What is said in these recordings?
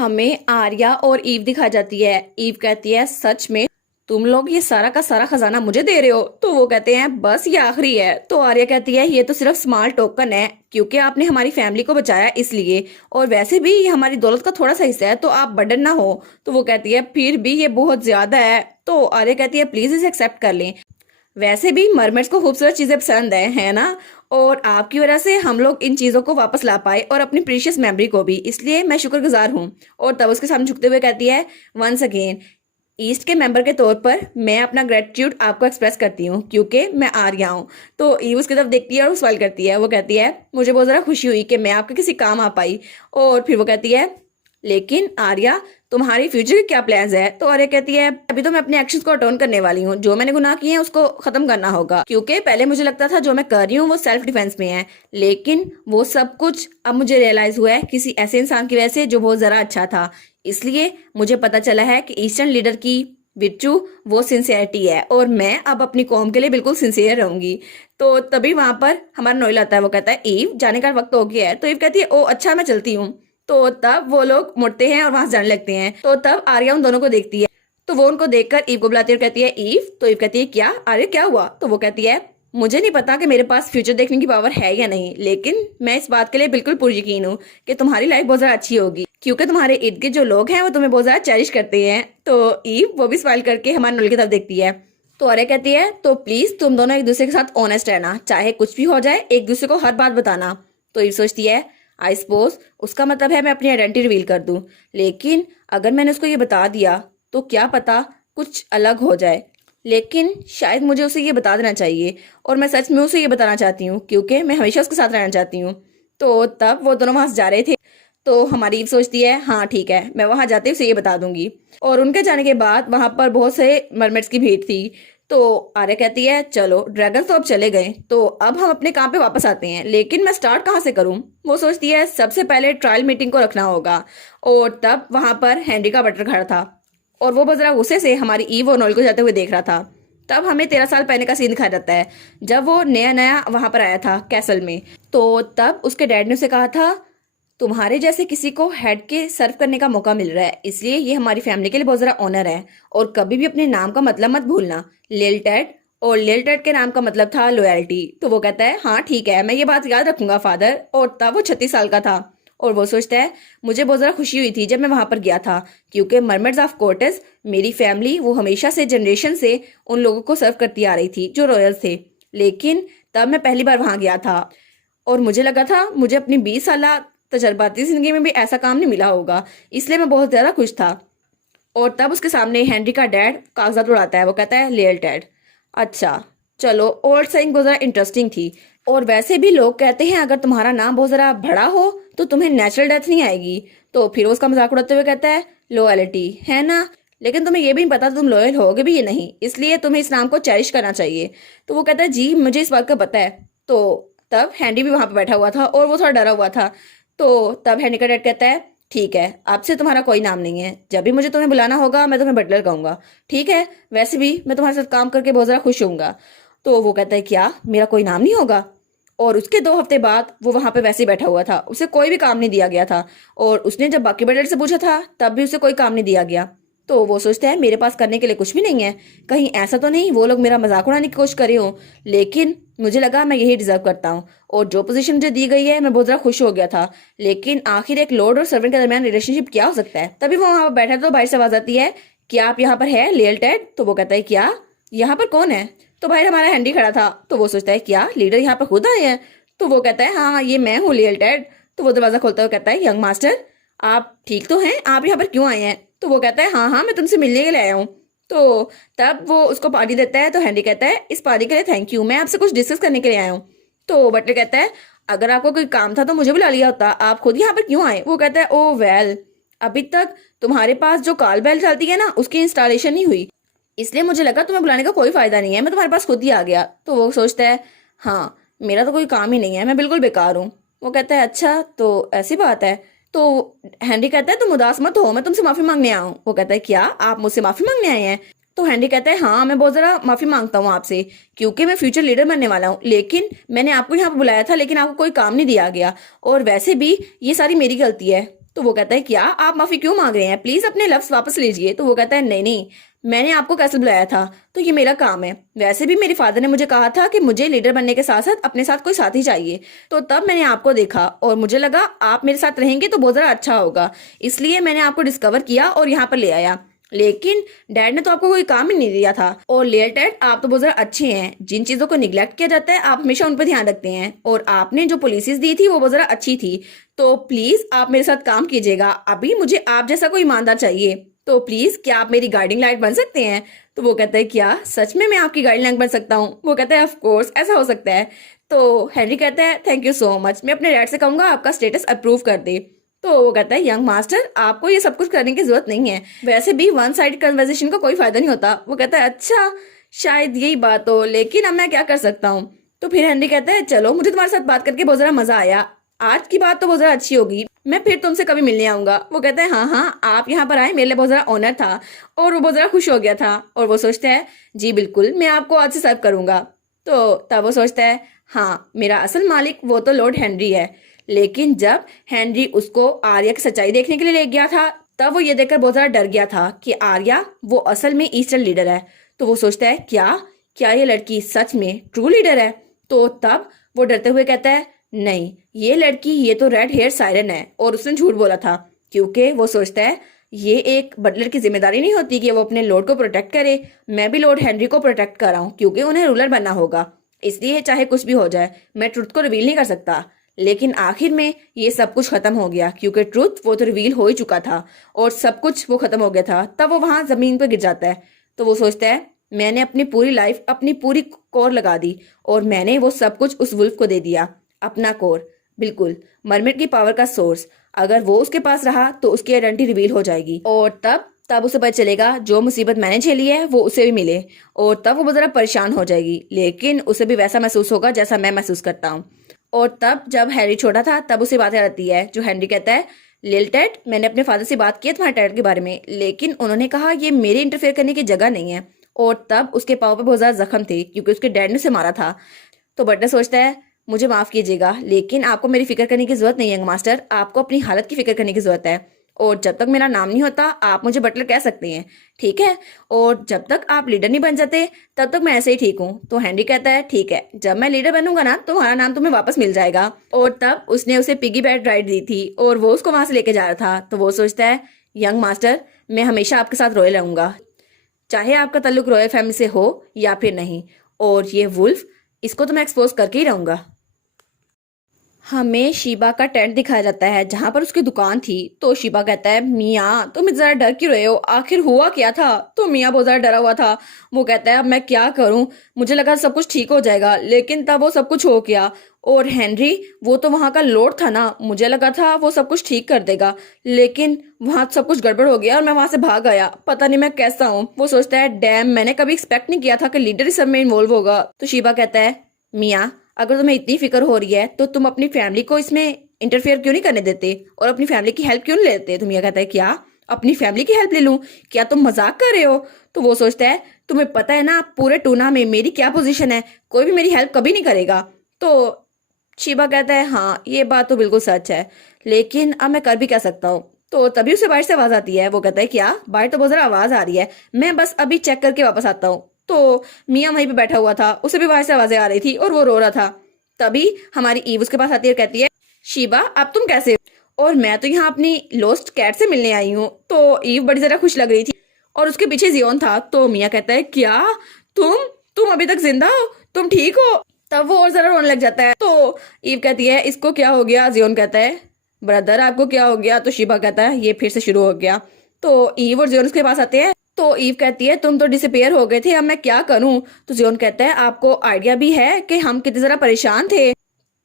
हमें आर्या और ईव दिखाई जाती है। ईव कहती है सच में तुम लोग ये सारा का सारा खजाना मुझे दे रहे हो? तो वो कहते हैं बस ये आखिरी है। तो आर्या कहती है ये तो सिर्फ स्मॉल टोकन है क्योंकि आपने हमारी फैमिली को बचाया इसलिए, और वैसे भी ये हमारी दौलत का थोड़ा सा हिस्सा है तो आप बर्डन ना हो। तो वो कहती है फिर भी ये बहुत ज्यादा है। तो आर्या कहती है प्लीज इसे एक्सेप्ट कर लें, वैसे भी मरमेड्स को खूबसूरत चीजें पसंद है ना, और आपकी वजह से हम लोग इन चीजों को वापस ला पाए और अपनी प्रीशियस मेमोरी को भी, इसलिए मैं शुक्रगुजार हूँ। और तब उसके सामने झुकते हुए कहती है वंस अगेन ईस्ट के मेंबर के तौर पर मैं अपना ग्रेटिट्यूड आपको एक्सप्रेस करती हूँ क्योंकि मैं आ गया हूँ। तो ईव उसकी तरफ देखती है और स्माइल करती है। वो कहती है मुझे बहुत ज़्यादा खुशी हुई कि मैं आपके किसी काम आ पाई। और फिर वो कहती है लेकिन आर्या तुम्हारी फ्यूचर के क्या प्लान्स है? तो आर्या कहती है अभी तो मैं अपने एक्शंस को अटोन करने वाली हूँ, जो मैंने गुनाह किए हैं उसको खत्म करना होगा क्योंकि पहले मुझे लगता था जो मैं कर रही हूँ वो सेल्फ डिफेंस में है, लेकिन वो सब कुछ अब मुझे रियलाइज हुआ है किसी ऐसे इंसान की वजह से जो बहुत ज़रा अच्छा था। इसलिए मुझे पता चला है कि ईस्टर्न लीडर की बिट्टू वो सिंसियरिटी है और मैं अब अपनी कौम के लिए बिल्कुल सिंसियर रहूंगी। तो तभी वहां पर हमारा नोएल आता है। वो कहता है ईव जाने का वक्त हो गया है। तो ईव कहती है ओ अच्छा मैं चलती हूँ। तो तब वो लोग मुड़ते हैं और वहां से जाने लगते हैं। तो तब आर्या उन दोनों को देखती है, तो वो उनको देखकर ईव को बुलाती है और कहती है ईव। तो ईव कहती है क्या आर्या क्या हुआ? तो वो कहती है मुझे नहीं पता कि मेरे पास फ्यूचर देखने की पावर है या नहीं, लेकिन मैं इस बात के लिए बिल्कुल पूरी यकीन हूँ कि तुम्हारी लाइफ बहुत ज्यादा अच्छी होगी क्योंकि तुम्हारे इर्द गिर्द जो लोग हैं वो तुम्हें बहुत ज्यादा चेरिश करते हैं। तो ईव वो भी स्माइल करके हमारे नोएल की तरफ देखती है। तो आर्या कहती है तो प्लीज तुम दोनों एक दूसरे के साथ ऑनेस्ट रहना, चाहे कुछ भी हो जाए एक दूसरे को हर बात बताना। तो ईव सोचती है आई सपोज उसका मतलब है मैं अपनी आइडेंटिटी रिवील कर दूं, लेकिन अगर मैंने उसको ये बता दिया तो क्या पता कुछ अलग हो जाए, लेकिन शायद मुझे उसे ये बता देना चाहिए और मैं सच में उसे ये बताना चाहती हूँ क्योंकि मैं हमेशा उसके साथ रहना चाहती हूँ। तो तब वो दोनों वहां से जा रहे थे। तो हमारी ईव सोचती है हाँ ठीक है मैं वहां जाते ही उसे ये बता दूंगी। और उनके जाने के बाद वहां पर बहुत से मरमेड्स की भीड़ थी। तो आर्या कहती है चलो ड्रैगन तो अब चले गए तो अब हम अपने काम पे वापस आते हैं, लेकिन मैं स्टार्ट कहाँ से करूं? वो सोचती है सबसे पहले ट्रायल मीटिंग को रखना होगा। और तब वहां पर हेनरी का बटर खड़ा था और वो बजरा गुस्से से हमारी ईव और नोएल को जाते हुए देख रहा था। तब हमें 13 साल पहले का सीन दिखाया जाता है जब वो नया नया वहां पर आया था कैसल में। तो तब उसके डैड ने उसे कहा था तुम्हारे जैसे किसी को हेड के सर्व करने का मौका मिल रहा है, इसलिए ये हमारी फैमिली के लिए बहुत ज़रा ऑनर है और कभी भी अपने नाम का मतलब मत भूलना, लिल टेड। और लिल टेड के नाम का मतलब था लॉयल्टी। तो वो कहता है हाँ ठीक है मैं ये बात याद रखूंगा फादर। और तब वो 36 साल का था और वो सोचता है मुझे बहुत ज़रा खुशी हुई थी जब मैं वहां पर गया था क्योंकि मरमेड्स ऑफ कोर्टेस मेरी फैमिली वो हमेशा से जनरेशन से उन लोगों को सर्व करती आ रही थी जो रॉयल्स थे, लेकिन तब मैं पहली बार वहां गया था और मुझे लगा था मुझे अपनी 20 साल तजर्बाती जिंदगी में भी ऐसा काम नहीं मिला होगा, इसलिए मैं बहुत ज्यादा खुश था। और तब उसके सामने हेनरी का डैड कागजात उड़ाता है। वो कहता है लेयल डैड अच्छा चलो। ओल्ड सेइंग बहुत जरा इंटरेस्टिंग थी और वैसे भी लोग कहते हैं अगर तुम्हारा नाम बहुत जरा बड़ा हो तो तुम्हें नेचुरल डेथ नहीं आएगी। तो फिर वो उसका मजाक उड़ाते हुए कहता है लॉयल्टी है ना, लेकिन तुम्हें ये भी नहीं पता तुम लॉयल होगे भी ये नहीं, इसलिए तुम्हें इस नाम को चेरिश करना चाहिए। तो वो कहता है जी मुझे इस बात का पता है। तो तब हैंडी भी वहां पर बैठा हुआ था और वो थोड़ा डरा हुआ था। तो तब हैंडी का डैड कहता है ठीक है अब से तुम्हारा कोई नाम नहीं है, जब भी मुझे तुम्हें बुलाना होगा मैं तुम्हें बटलर कहूंगा, ठीक है? वैसे भी मैं तुम्हारे साथ काम करके बहुत ज्यादा खुश होऊंगा। तो वो कहता है क्या मेरा कोई नाम नहीं होगा? और उसके 2 हफ्ते बाद वो वहां पे वैसे ही बैठा हुआ था, उसे कोई भी काम नहीं दिया गया था। और उसने जब बाकी बटलर से पूछा था तब भी उसे कोई काम नहीं दिया गया। तो वो सोचता है मेरे पास करने के लिए कुछ भी नहीं है, कहीं ऐसा तो नहीं वो लोग मेरा मजाक उड़ाने की कोशिश करे हो, लेकिन मुझे लगा मैं यही डिजर्व करता हूँ और जो पोजीशन मुझे दी गई है मैं बहुत ज्यादा खुश हो गया था। लेकिन आखिर एक लॉर्ड और सर्वेंट के दरमियान रिलेशनशिप क्या हो सकता है? तभी वो वहां पर बैठा तो बाहर से आवाज आती है क्या आप यहाँ पर है लेयल टेड? तो वो कहता है क्या यहाँ पर कौन है? तो भाई हमारा हैंडी खड़ा था। तो वो सोचता है क्या लीडर यहाँ पर खुद आए हैं? तो वो कहता है हाँ ये मैं हूँ लेयल टेड। तो वो दरवाजा खोलता हुआ कहता है यंग मास्टर आप ठीक तो हैं, आप यहाँ पर क्यों आए हैं? तो वो कहता है हाँ हाँ मैं तुमसे मिलने के लिए आया हूँ। तो तब वो उसको पानी देता है। तो हैंडी कहता है इस पानी के लिए थैंक यू, मैं आपसे कुछ डिस्कस करने के लिए आया हूँ। तो बटलर कहता है अगर आपको कोई काम था तो मुझे बुला लिया होता, आप खुद यहाँ पर क्यों आए? वो कहता है ओ वेल अभी तक तुम्हारे पास जो कॉल बेल चलती है ना उसकी इंस्टॉलेशन नहीं हुई, इसलिए मुझे लगा तुम्हें बुलाने का कोई फायदा नहीं है, मैं तुम्हारे पास खुद ही आ गया। तो वो सोचता है हाँ मेरा तो कोई काम ही नहीं है, मैं बिल्कुल बेकार हूँ। वो कहता है अच्छा तो ऐसी बात है। तो हैंडी कहता है तुम उदास मत हो, मैं तुमसे माफी मांगने आया हूँ। वो कहता है क्या आप मुझसे माफी मांगने आए हैं? तो हैंडी कहता है हाँ मैं बहुत जरा माफी मांगता हूँ आपसे क्योंकि मैं फ्यूचर लीडर बनने वाला हूँ, लेकिन मैंने आपको यहाँ पर बुलाया था लेकिन आपको कोई काम नहीं दिया गया और वैसे भी ये सारी मेरी गलती है। तो वो कहता है क्या आप माफी क्यों मांग रहे हैं, प्लीज अपने लफ्ज वापस लीजिए। तो वो कहता है नहीं नहीं, मैंने आपको कैसे बुलाया था, तो ये मेरा काम है। वैसे भी मेरे फादर ने मुझे कहा था कि मुझे लीडर बनने के साथ साथ अपने साथ कोई साथी चाहिए, तो तब मैंने आपको देखा और मुझे लगा आप मेरे साथ रहेंगे तो बहुत ज़्यादा अच्छा होगा, इसलिए मैंने आपको डिस्कवर किया और यहाँ पर ले आया। लेकिन डैड ने तो आपको कोई काम ही नहीं दिया था। और लियल डैड, आप तो बहुत ज़्यादा अच्छे हैं, जिन चीज़ों को निगलेक्ट किया जाता है आप हमेशा उन पर ध्यान रखते हैं, और आपने जो पॉलिसीज दी थी वो बहुत ज़्यादा अच्छी थी, तो प्लीज़ आप मेरे साथ काम कीजिएगा। अभी मुझे आप जैसा कोई ईमानदार चाहिए, तो प्लीज क्या आप मेरी गाइडिंग लाइट बन सकते हैं। तो वो कहता है क्या सच में मैं आपकी गाइडिंग लाइट बन सकता हूँ। वो कहता है ऑफ कोर्स ऐसा हो सकता है। तो हेनरी कहता है थैंक यू सो मच, मैं अपने डैड से कहूंगा आपका स्टेटस अप्रूव कर दे। तो वो कहता है यंग मास्टर, आपको ये सब कुछ करने की जरूरत नहीं है, वैसे भी वन साइड कन्वर्सेशन का कोई फायदा नहीं होता। वो कहता है अच्छा शायद यही बात हो, लेकिन अब मैं क्या कर सकता हूँ। तो फिर हेनरी कहता है चलो मुझे तुम्हारे साथ बात करके बहुत ज्यादा मजा आया, आज की बात तो बहुत ज्यादा अच्छी होगी, मैं फिर तुमसे कभी मिलने आऊंगा। वो कहता है हाँ हाँ आप यहाँ पर आए मेरे लिए बहुत ज्यादा ऑनर था, और वो बहुत ज्यादा खुश हो गया था। और वो सोचता है जी बिल्कुल मैं आपको आज से सर्व करूंगा। तो तब वो सोचता है हाँ मेरा असल मालिक वो तो लॉर्ड हेनरी है। लेकिन जब हेनरी उसको आर्या की सच्चाई देखने के लिए ले गया था, तब वो ये देखकर बहुत ज्यादा डर गया था कि आर्या वो असल में ईस्टर्न लीडर है। तो वो सोचता है क्या क्या ये लड़की सच में ट्रू लीडर है। तो तब वो डरते हुए कहता है नहीं ये लड़की ये तो रेड हेयर सायरन है, और उसने झूठ बोला था, क्योंकि वो सोचता है ये एक बटलर की जिम्मेदारी नहीं होती कि वो अपने लॉर्ड को प्रोटेक्ट करे। मैं भी लॉर्ड हेनरी को प्रोटेक्ट कर रहा हूँ क्योंकि उन्हें रूलर बनना होगा, इसलिए चाहे कुछ भी हो जाए मैं ट्रुथ को रिवील नहीं कर सकता। लेकिन आखिर में ये सब कुछ खत्म हो गया, क्योंकि ट्रुथ वो तो रिवील हो ही चुका था और सब कुछ वो खत्म हो गया था। तब वो वहां जमीन पर गिर जाता है। तो वो सोचता है मैंने अपनी पूरी लाइफ अपनी पूरी कोर लगा दी, और मैंने वो सब कुछ उस वुल्फ को दे दिया, अपना कोर, बिल्कुल मरमिट की पावर का सोर्स। अगर वो उसके पास रहा तो उसकी आइडेंटिटी रिवील हो जाएगी, और तब तब उसे पता चलेगा जो मुसीबत मैंने झेली है वो उसे भी मिले, और तब वो बहुत ज़्यादा परेशान हो जाएगी, लेकिन उसे भी वैसा महसूस होगा जैसा मैं महसूस करता हूँ। और तब जब हैरी छोटा था तब उसे बात याद आती है, जो हेनरी कहता है लिल टेड, मैंने अपने फादर से बात की है तुम्हारे डैड के बारे में, लेकिन उन्होंने कहा ये मेरे इंटरफेयर करने की जगह नहीं है। और तब उसके पाँव पे बहुत ज़्यादा जख्म थे क्योंकि उसके डैड ने उसे मारा था। तो बटलर सोचता है मुझे माफ़ कीजिएगा, लेकिन आपको मेरी फिक्र करने की ज़रूरत नहीं है यंग मास्टर, आपको अपनी हालत की फिक्र करने की ज़रूरत है, और जब तक मेरा नाम नहीं होता आप मुझे बटलर कह सकते हैं, ठीक है, और जब तक आप लीडर नहीं बन जाते तब तक मैं ऐसे ही ठीक हूँ। तो हेनरी कहता है ठीक है, जब मैं लीडर बनूंगा ना तो तुम्हारा नाम तुम्हें वापस मिल जाएगा। और तब उसने उसे पिगी बैट राइड दी थी और वो उसको वहां से लेके जा रहा था। तो वो सोचता है यंग मास्टर, मैं हमेशा आपके साथ रॉयल रहूंगा, चाहे आपका ताल्लुक रॉयल फैमिली से हो या फिर नहीं, और ये वुल्फ इसको तो मैं एक्सपोज करके ही रहूंगा। हमें शीबा का टेंट दिखाया जाता है जहां पर उसकी दुकान थी। तो शीबा कहता है मियाँ तुम जरा डर क्यों रहे हो, आखिर हुआ क्या था। तो मियाँ बहुत ज्यादा डरा हुआ था। वो कहता है अब मैं क्या करूं, मुझे लगा सब कुछ ठीक हो जाएगा, लेकिन तब वो सब कुछ हो गया। और हेनरी वो तो वहां का लॉर्ड था ना, मुझे लगा था वो सब कुछ ठीक कर देगा, लेकिन वहां सब कुछ गड़बड़ हो गया और मैं वहां से भाग आया, पता नहीं मैं कैसा हूँ। वो सोचता है डैम, मैंने कभी एक्सपेक्ट नहीं किया था कि लीडर इस सब में इन्वॉल्व होगा। तो शीबा कहता है मियाँ अगर तुम्हें इतनी फिक्र हो रही है तो तुम अपनी फैमिली को इसमें इंटरफेयर क्यों नहीं करने देते और अपनी फैमिली की हेल्प क्यों नहीं लेते। तो मियाँ कहता है क्या अपनी फैमिली की हेल्प ले लूं, क्या तुम मजाक कर रहे हो। तो वो सोचता है तुम्हें पता है ना पूरे टूना में मेरी क्या पोजीशन है, कोई भी मेरी हेल्प कभी नहीं करेगा। तो शिबा कहता है हाँ ये बात तो बिल्कुल सच है, लेकिन अब मैं कर भी क्या सकता हूँ। तो तभी उसे बाहर से आवाज आती है। वो कहता है क्या, बाहर तो बहुत जरा आवाज आ रही है, मैं बस अभी चेक करके वापस आता हूँ। तो मियाँ वहीं पे बैठा हुआ था, उसे भी बाहर से आवाजें आ रही थी और वो रो रहा था। तभी हमारी ईव उसके पास आती है और कहती है शीबा अब तुम कैसे हो? और मैं तो यहाँ अपनी लॉस्ट कैट से मिलने आई हूँ। तो ईव बड़ी जरा खुश लग रही थी और उसके पीछे जियोन था। तो मियाँ कहता है क्या तुम तुम अभी तक जिंदा हो, तुम ठीक हो। तब वो और जरा रोने लग जाता है। तो ईव कहती है इसको क्या हो गया। जियोन कहता है ब्रदर आपको क्या हो गया। तो शिबा कहता है ये फिर से शुरू हो गया। तो ईव और जियोन उसके पास आते हैं। तो ईव कहती है तुम तो डिसअपियर हो गए थे, अब मैं क्या करूं। तो जियोन कहता है आपको आइडिया भी है कि हम कितने जरा परेशान थे।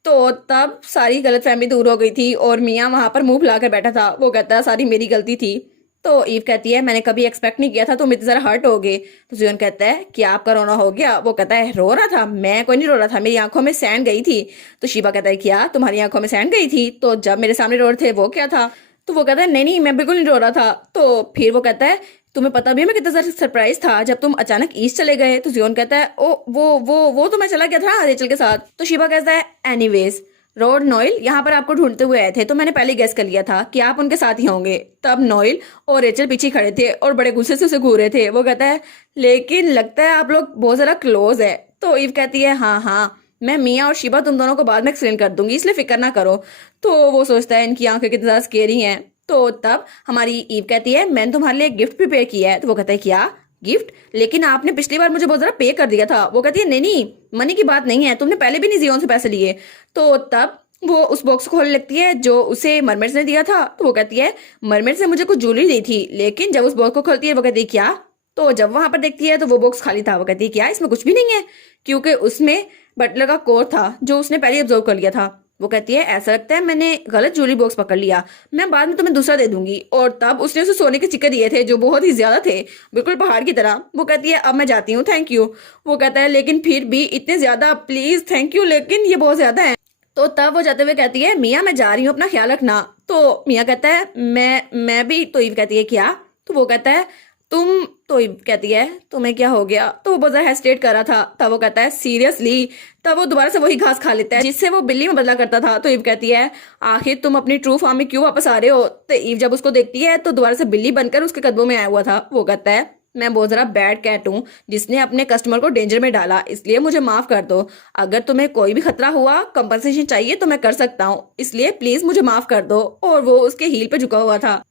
तो तब सारी गलतफहमी दूर हो गई थी और मियाँ वहां पर मुंह फुलाकर बैठा था। वो कहता है सारी मेरी गलती थी। तो ईव कहती है मैंने कभी एक्सपेक्ट नहीं किया था तुम इतने जरा हर्ट हो गए। तो जियोन कहता है क्या आपका रोना हो गया। वो कहता है रो रहा था, मैं कोई नहीं रो रहा था, मेरी आंखों में सैंड गई थी। तो शिबा कहता है क्या तुम्हारी आंखों में सैंड गई थी, तो जब मेरे सामने रो रहे थे वो क्या था। तो वो कहता है नहीं नहीं मैं बिल्कुल नहीं रो रहा था। तो फिर वो कहता है तुम्हें पता भी है मैं कितना ज्यादा सरप्राइज था जब तुम अचानक ईस्ट चले गए। तो जियोन कहता है ओ वो तो मैं चला गया था रेचल के साथ। तो शिबा कहता है एनीवेज रोड नोएल यहाँ पर आपको ढूंढते हुए आए थे, तो मैंने पहले गेस कर लिया था कि आप उनके साथ ही होंगे। तब नोएल और रेचल पीछे खड़े थे और बड़े गुस्से से उसे घूर रहे थे। वो कहता है लेकिन लगता है आप लोग बहुत ज्यादा क्लोज है। तो ईव कहती है हाँ हाँ, मैं मिया और शिबा तुम दोनों को बाद में एक्सप्लेन कर दूंगी, इसलिए फिक्र ना करो। तो वो सोचता है इनकी आंखें कितनी ज्यादा स्केरी हैं। तो तब हमारी ईव कहती है मैंने तुम्हारे लिए गिफ्ट प्रिपेयर किया है। तो वो कहता है क्या गिफ्ट? लेकिन आपने पिछली बार मुझे बहुत ज्यादा पे कर दिया था। वो कहती है नहीं नहीं, मनी की बात नहीं है, तुमने पहले भी नहीं जियोन से पैसे लिए। तो तब वो उस बॉक्स को खोलने लगती है जो उसे मरमेड्स ने दिया था। तो वो कहती है मरमेड्स ने मुझे कुछ ज्वेलरी दी थी। लेकिन जब उस बॉक्स को खोलती है वो कहती है क्या? तो जब वहां पर देखती है तो वो बॉक्स खाली था। वो कहती है क्या इसमें कुछ भी नहीं है? क्योंकि उसमें बटलर का कोड था जो उसने पहले ऑब्जर्व कर लिया था। वो कहती है ऐसा लगता है मैंने गलत ज्वेलरी बॉक्स पकड़ लिया, मैं बाद में तुम्हें दूसरा दे दूंगी। और तब उसने उसे सोने के सिक्के दिए थे जो बहुत ही ज्यादा थे, बिल्कुल पहाड़ की तरह। वो कहती है अब मैं जाती हूँ, थैंक यू। वो कहता है लेकिन फिर भी इतने ज्यादा? प्लीज थैंक यू, लेकिन ये बहुत ज्यादा है। तो तब वो जाते हुए कहती है मिया मैं जा रही हूँ, अपना ख्याल रखना। तो मिया कहता है मैं भी। तो ईव कहती है क्या? तो वो कहता है तुम। तो ईव कहती है तुम्हें क्या हो गया? तो वो बहुत ज्यादा हेस्टेट कर रहा था। तब वो कहता है सीरियसली। तब वो दोबारा से वही घास खा लेता है जिससे वो बिल्ली में बदला करता था। तो ईव कहती है आखिर तुम अपनी ट्रू फॉर्म में क्यों वापस आ रहे हो? तो ईव जब उसको देखती है तो दोबारा से बिल्ली बनकर उसके कदमों में आया हुआ था। वो कहता है मैं बहुत जरा बैड कैट हूँ जिसने अपने कस्टमर को डेंजर में डाला, इसलिए मुझे माफ कर दो। अगर तुम्हें कोई भी खतरा हुआ, कंपनसेशन चाहिए तो मैं कर सकता हूँ, इसलिए प्लीज मुझे माफ कर दो। और वो उसके हील पे झुका हुआ था।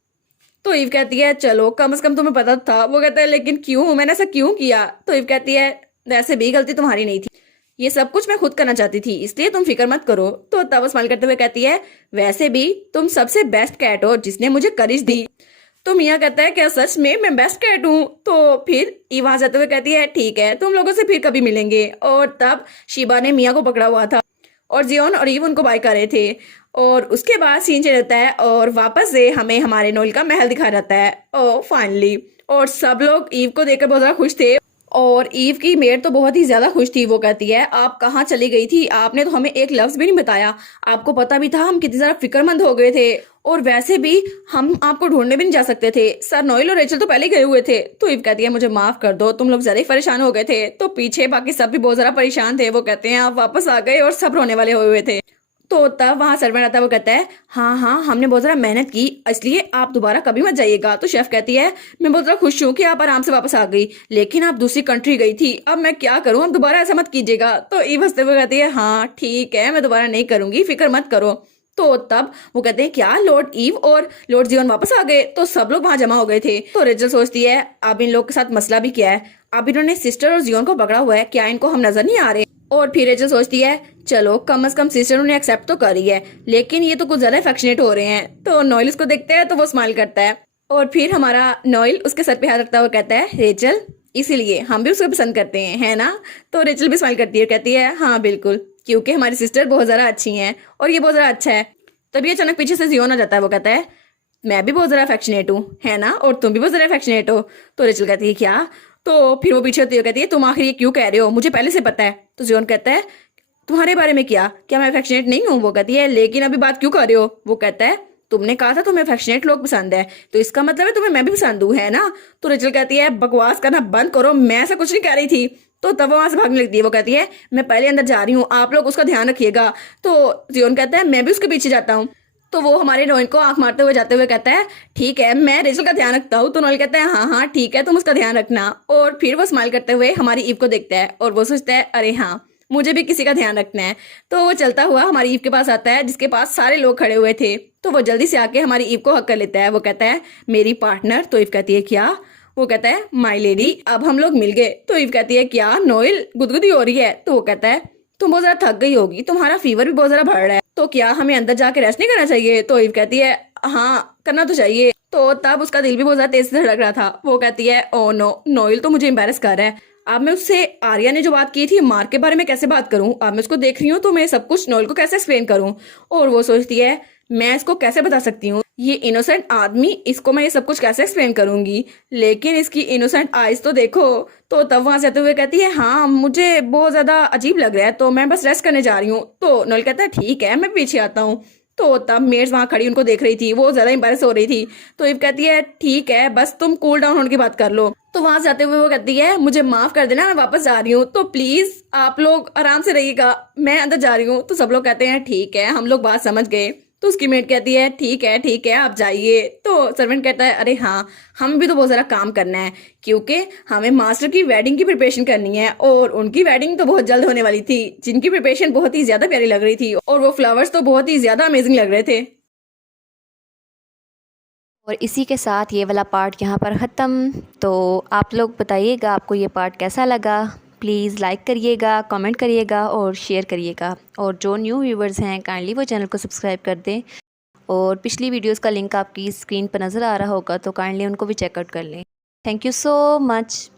तो ईव कहती है चलो कम से कम तुम्हें पता था। वो कहता है लेकिन क्यों, मैंने ऐसा क्यों किया? तो ईव कहती है वैसे भी गलती तुम्हारी नहीं थी, ये सब कुछ मैं खुद करना चाहती थी, इसलिए तुम फिक्र मत करो। तो तब वो स्माइल करते हुए कहती है वैसे भी तुम सबसे बेस्ट कैट हो जिसने मुझे करेज दी। तो मियाँ कहता है क्या सच में मैं बेस्ट कैट हूँ? तो फिर ईव वहां जाते हुए कहती है ठीक है, तुम लोगों से फिर कभी मिलेंगे। और तब शिबा ने मियाँ को पकड़ा हुआ था और जियोन और ईव उनको बाय कर रहे थे। और उसके बाद सीन चल जाता है और वापस से हमें हमारे नोएल का महल दिखाया जाता है। और फाइनली और सब लोग ईव को देखकर बहुत ज्यादा खुश थे और ईव की मेड तो बहुत ही ज्यादा खुश थी। वो कहती है आप कहाँ चली गई थी? आपने तो हमें एक लफ्ज भी नहीं बताया। आपको पता भी था हम कितनी ज्यादा फिक्रमंद हो गए थे, और वैसे भी हम आपको ढूंढने भी नहीं जा सकते थे। सर नोएल और रेचल तो पहले गए हुए थे। तो ईव कहती है मुझे माफ कर दो, तुम लोग ज्यादा ही परेशान हो गए थे। तो पीछे बाकी सब भी बहुत ज्यादा परेशान थे। वो कहते हैं आप वापस आ गए और सब रोने वाले हुए थे। तो तब वहां सर्वेंट आता है। वो कहता है हाँ हाँ हमने बहुत ज्यादा मेहनत की, इसलिए आप दोबारा कभी मत जाइएगा। तो शेफ कहती है मैं बहुत ज्यादा खुश हूँ कि आप आराम से वापस आ गई, लेकिन आप दूसरी कंट्री गई थी, अब मैं क्या करूँ, अब दोबारा ऐसा मत कीजिएगा। तो ईव हंसते हुए कहती है हाँ ठीक है, मैं दोबारा नहीं करूंगी, फिक्र मत करो। तो तब वो कहते हैं क्या लॉर्ड ईव और लॉर्ड जियोन वापस आ गए? तो सब लोग वहां जमा हो गए थे। तो रेचल सोचती है अब इन लोग के साथ मसला भी क्या है, अब इन्होंने सिस्टर और जियोन को पकड़ा हुआ है, क्या इनको हम नजर नहीं आ रहे? और फिर रेचल सोचती है चलो कम से कम सिस्टर उन्हें एक्सेप्ट तो करी है, लेकिन ये तो कुछ ज्यादा अफेक्शनेट हो रहे हैं। तो नोएल उसको देखते हैं तो वो स्माइल करता है और फिर हमारा नोएल उसके सर पे हाथ रखता हुआ कहता है रेचल इसीलिए हम भी उसको पसंद करते हैं, है ना? तो रेचल भी स्माइल करती है, कहती है हाँ बिल्कुल, क्योंकि हमारी सिस्टर बहुत ज्यादा अच्छी हैं और ये बहुत ज्यादा अच्छा है। तभी अचानक पीछे से जियोन आ जाता है। वो कहता है मैं भी बहुत ज्यादा अफेक्शनेट हूँ, है ना? और तुम भी बहुत ज्यादा अफेक्शनेट हो। तो रेचल कहती है क्या? तो फिर वो पीछे होती है, कहती है तुम आखिर ये क्यों कह रहे हो, मुझे पहले से पता है। तो जियोन कहता है तुम्हारे बारे में क्या मैं अफेक्शनेट नहीं हूँ? वो कहती है लेकिन अभी बात क्यों कर रहे हो? वो कहता है तुमने कहा था तुम्हें अफेक्शनेट लोग पसंद है, तो इसका मतलब है तुम्हें मैं भी पसंद हूँ, है ना? तो रेचल कहती है बकवास करना बंद करो, मैं ऐसा कुछ नहीं कह रही थी। तो तब वो वहां से भागने लगती है। वो कहती है मैं पहले अंदर जा रही हूँ, आप लोग उसका ध्यान रखिएगा। तो जियोन कहता है मैं भी उसके पीछे जाता हूँ। तो वो हमारे नोएल को आंख मारते हुए जाते हुए कहता है ठीक है मैं रेचल का ध्यान रखता हूँ। तो नोएल कहता है हाँ हाँ ठीक है तुम उसका ध्यान रखना। और फिर वो स्माइल करते हुए हमारी ईव को देखता है और वो सोचता है अरे हाँ मुझे भी किसी का ध्यान रखना है। तो वो चलता हुआ हमारी ईव के पास आता है जिसके पास सारे लोग खड़े हुए थे। तो वो जल्दी से आके हमारी ईव को हक कर लेता है। वो कहता है मेरी पार्टनर। तो ईव कहती है क्या? वो कहता है माई लेडी, अब हम लोग मिल गए। तो ईव कहती है क्या नोएल गुदगुदी हो रही है? तो वो कहता है तुम बहुत ज्यादा थक गई होगी, तुम्हारा फीवर भी बहुत ज्यादा बढ़ रहा है, तो क्या हमें अंदर जाके रेस्ट नहीं करना चाहिए? तो ईव कहती है हाँ करना तो चाहिए। तो तब उसका दिल भी बहुत ज्यादा तेज से धड़क रहा था। वो कहती है ओ नो, नोएल तो मुझे एम्बेरस कर रहा है। अब मैं उससे आर्या ने जो बात की थी मार्क के बारे में कैसे बात करूं? अब मैं उसको देख रही हूँ तो मैं सब कुछ नोएल को कैसे एक्सप्लेन करूं? और वो सोचती है मैं इसको कैसे बता सकती हूँ, ये इनोसेंट आदमी, इसको मैं ये सब कुछ कैसे एक्सप्लेन करूंगी, लेकिन इसकी इनोसेंट आइज तो देखो। तो तब वहां से आते हुए कहती है हाँ मुझे बहुत ज्यादा अजीब लग रहा है, तो मैं बस रेस्ट करने जा रही हूँ। तो नोएल कहता है ठीक है मैं पीछे आता हूँ। तो तब मेड्स वहां खड़ी उनको देख रही थी, वो ज्यादा एम्बेरस हो रही थी। तो इव कहती है ठीक है बस तुम कूल डाउन होने की बात कर लो। तो वहां से आते हुए वो कहती है मुझे माफ कर देना, मैं वापस जा रही हूँ, तो प्लीज आप लोग आराम से रहिएगा, मैं अंदर जा रही हूँ। तो सब लोग कहते हैं ठीक है, हम लोग बात समझ गए। तो उसकी मेट कहती है ठीक है आप जाइए। तो सर्वेंट कहता है अरे हाँ, हम भी तो बहुत सारा काम करना है, क्योंकि हमें मास्टर की वेडिंग की प्रिपरेशन करनी है, और उनकी वेडिंग तो बहुत जल्द होने वाली थी, जिनकी प्रिपरेशन बहुत ही ज्यादा प्यारी लग रही थी, और वो फ्लावर्स तो बहुत ही ज्यादा अमेजिंग लग रहे थे। और इसी के साथ ये वाला पार्ट यहाँ पर ख़त्म। तो आप लोग बताइएगा आपको ये पार्ट कैसा लगा। प्लीज़ लाइक करिएगा, कमेंट करिएगा और शेयर करिएगा। और जो न्यू व्यूवर्स हैं काइंडली वो चैनल को सब्सक्राइब कर दें। और पिछली वीडियोस का लिंक आपकी स्क्रीन पर नज़र आ रहा होगा, तो काइंडली उनको भी चेकआउट कर लें। Thank you so much.